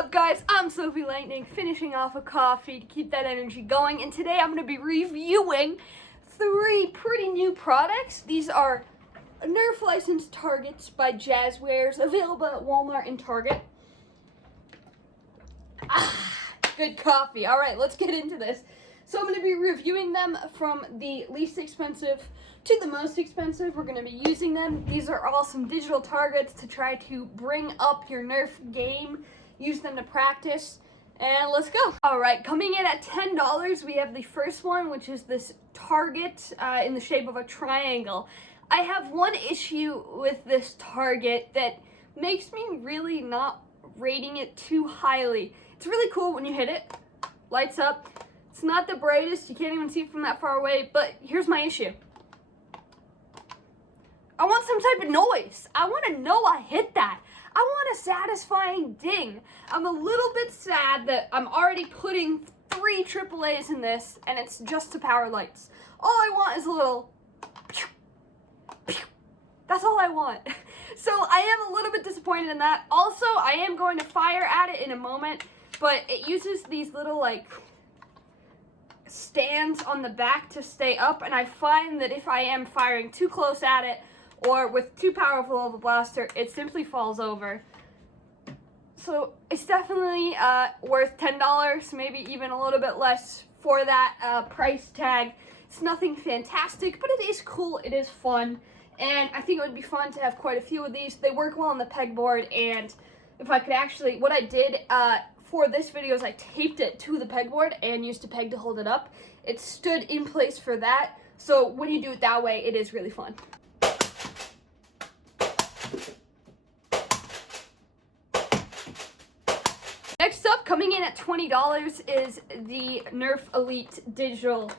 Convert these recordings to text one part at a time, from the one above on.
up, guys? I'm Sophie Lightning, finishing off a coffee to keep that energy going, and today I'm going to be reviewing 3 pretty new products. These are Nerf licensed targets by Jazzwares, available at Walmart and Target. Good coffee. Alright, let's get into this. So I'm going to be reviewing them from the least expensive to the most expensive. We're going to be using them. These are all some digital targets to try to bring up your Nerf game. Use them to practice. And let's go. Alright, coming in at $10, we have the first one, which is this target in the shape of a triangle. I have one issue with this target that makes me really not rating it too highly. It's really cool when you hit it. Lights up. It's not the brightest. You can't even see it from that far away. But here's my issue. I want some type of noise. I want to know I hit that. I want a satisfying ding. I'm a little bit sad that I'm already putting 3 AAAs in this, and it's just to power lights. All I want is a little pew, pew. That's all I want. So I am a little bit disappointed in that. Also, I am going to fire at it in a moment, but it uses these little, like, stands on the back to stay up, and I find that if I am firing too close at it, or with too powerful of a blaster, it simply falls over. So it's definitely worth $10, maybe even a little bit less for that price tag. It's nothing fantastic, but it is cool, it is fun, and I think it would be fun to have quite a few of these. They work well on the pegboard, and if I could actually, what I did for this video is I taped it to the pegboard and used a peg to hold it up. It stood in place for that, so when you do it that way, it is really fun. Next up, coming in at $20, is the Nerf Elite Digital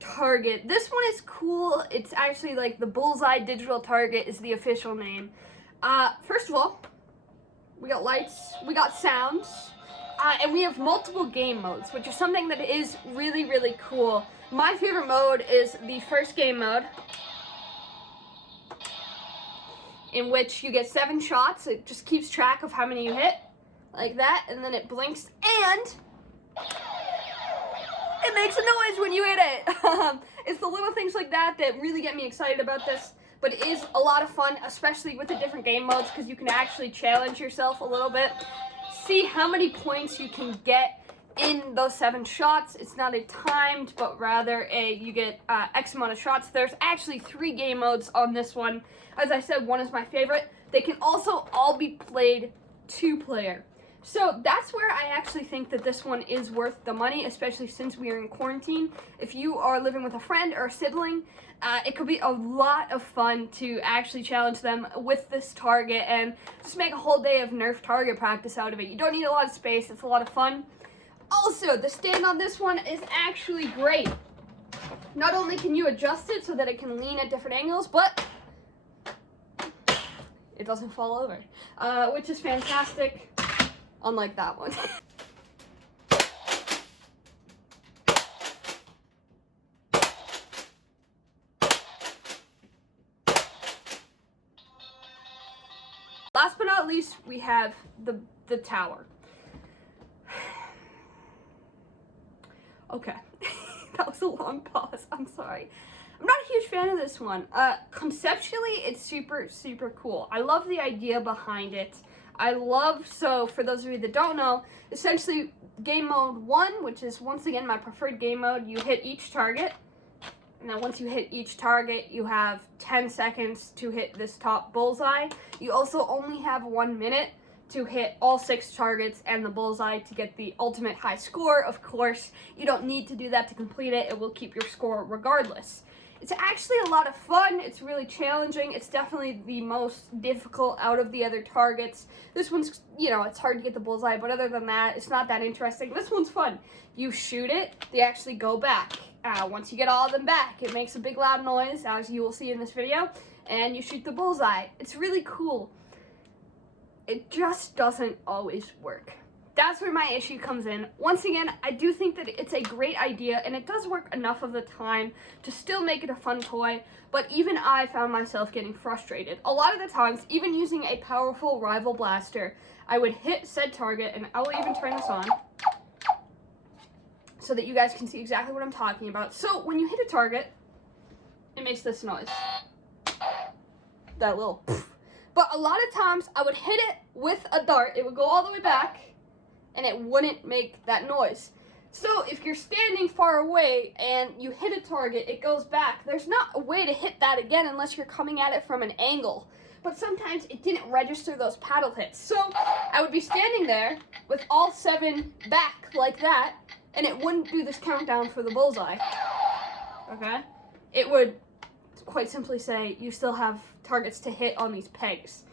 Target. This one is cool. It's actually like the Bullseye Digital Target is the official name. First of all, we got lights, we got sounds, and we have multiple game modes, which is something that is really, really cool. My favorite mode is the first game mode, in which you get 7 shots. It just keeps track of how many you hit, like that, and then it blinks, and it makes a noise when you hit it. It's the little things like that that really get me excited about this, but it is a lot of fun, especially with the different game modes, because you can actually challenge yourself a little bit. See how many points you can get in those 7 shots. It's not a timed, but rather you get X amount of shots. There's actually 3 game modes on this one. As I said, one is my favorite. They can also all be played 2-player. So that's where I actually think that this one is worth the money, especially since we are in quarantine. If you are living with a friend or a sibling, it could be a lot of fun to actually challenge them with this target and just make a whole day of Nerf target practice out of it. You don't need a lot of space. It's a lot of fun. Also, the stand on this one is actually great. Not only can you adjust it so that it can lean at different angles, but it doesn't fall over, which is fantastic. Unlike that one. Last but not least, we have the tower. Okay, that was a long pause. I'm sorry. I'm not a huge fan of this one. Conceptually, it's super, super cool. I love the idea behind it. So for those of you that don't know, essentially game mode 1, which is once again my preferred game mode, you hit each target. And then once you hit each target, you have 10 seconds to hit this top bullseye. You also only have 1 minute to hit all 6 targets and the bullseye to get the ultimate high score. Of course, you don't need to do that to complete it. It will keep your score regardless. It's actually a lot of fun. It's really challenging. It's definitely the most difficult out of the other targets. This one's, you know, it's hard to get the bullseye, but other than that, it's not that interesting. This one's fun. You shoot it, they actually go back. Once you get all of them back, it makes a big loud noise, as you will see in this video, and you shoot the bullseye. It's really cool. It just doesn't always work. that's where my issue comes in. Once again, I do think that it's a great idea, and it does work enough of the time to still make it a fun toy, but even I found myself getting frustrated. A lot of the times, even using a powerful rival blaster, I would hit said target, and I will even turn this on so that you guys can see exactly what I'm talking about. So when you hit a target, it makes this noise. That little poof. But a lot of times, I would hit it with a dart, it would go all the way back, and it wouldn't make that noise. So if you're standing far away and you hit a target, it goes back. There's not a way to hit that again unless you're coming at it from an angle. But sometimes it didn't register those paddle hits. So I would be standing there with all 7 back like that, and it wouldn't do this countdown for the bullseye. Okay? It would quite simply say, you still have targets to hit on these pegs,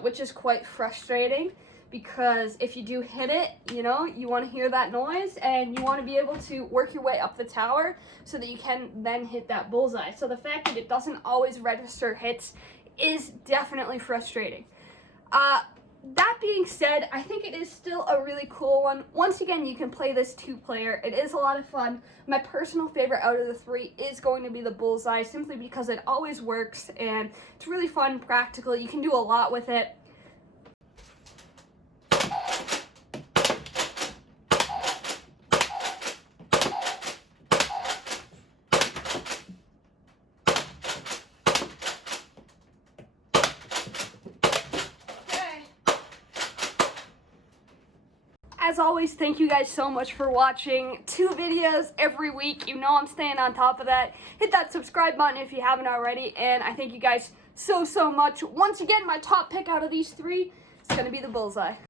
which is quite frustrating. Because if you do hit it, you know, you want to hear that noise and you want to be able to work your way up the tower so that you can then hit that bullseye. So the fact that it doesn't always register hits is definitely frustrating. That being said, I think it is still a really cool one. Once again, you can play this 2-player. It is a lot of fun. My personal favorite out of the 3 is going to be the bullseye, simply because it always works and it's really fun, practical. You can do a lot with it. As always, thank you guys so much for watching. 2 videos every week. You know I'm staying on top of that. Hit that subscribe button if you haven't already. And I thank you guys so much. Once again, my top pick out of these 3 is going to be the bullseye.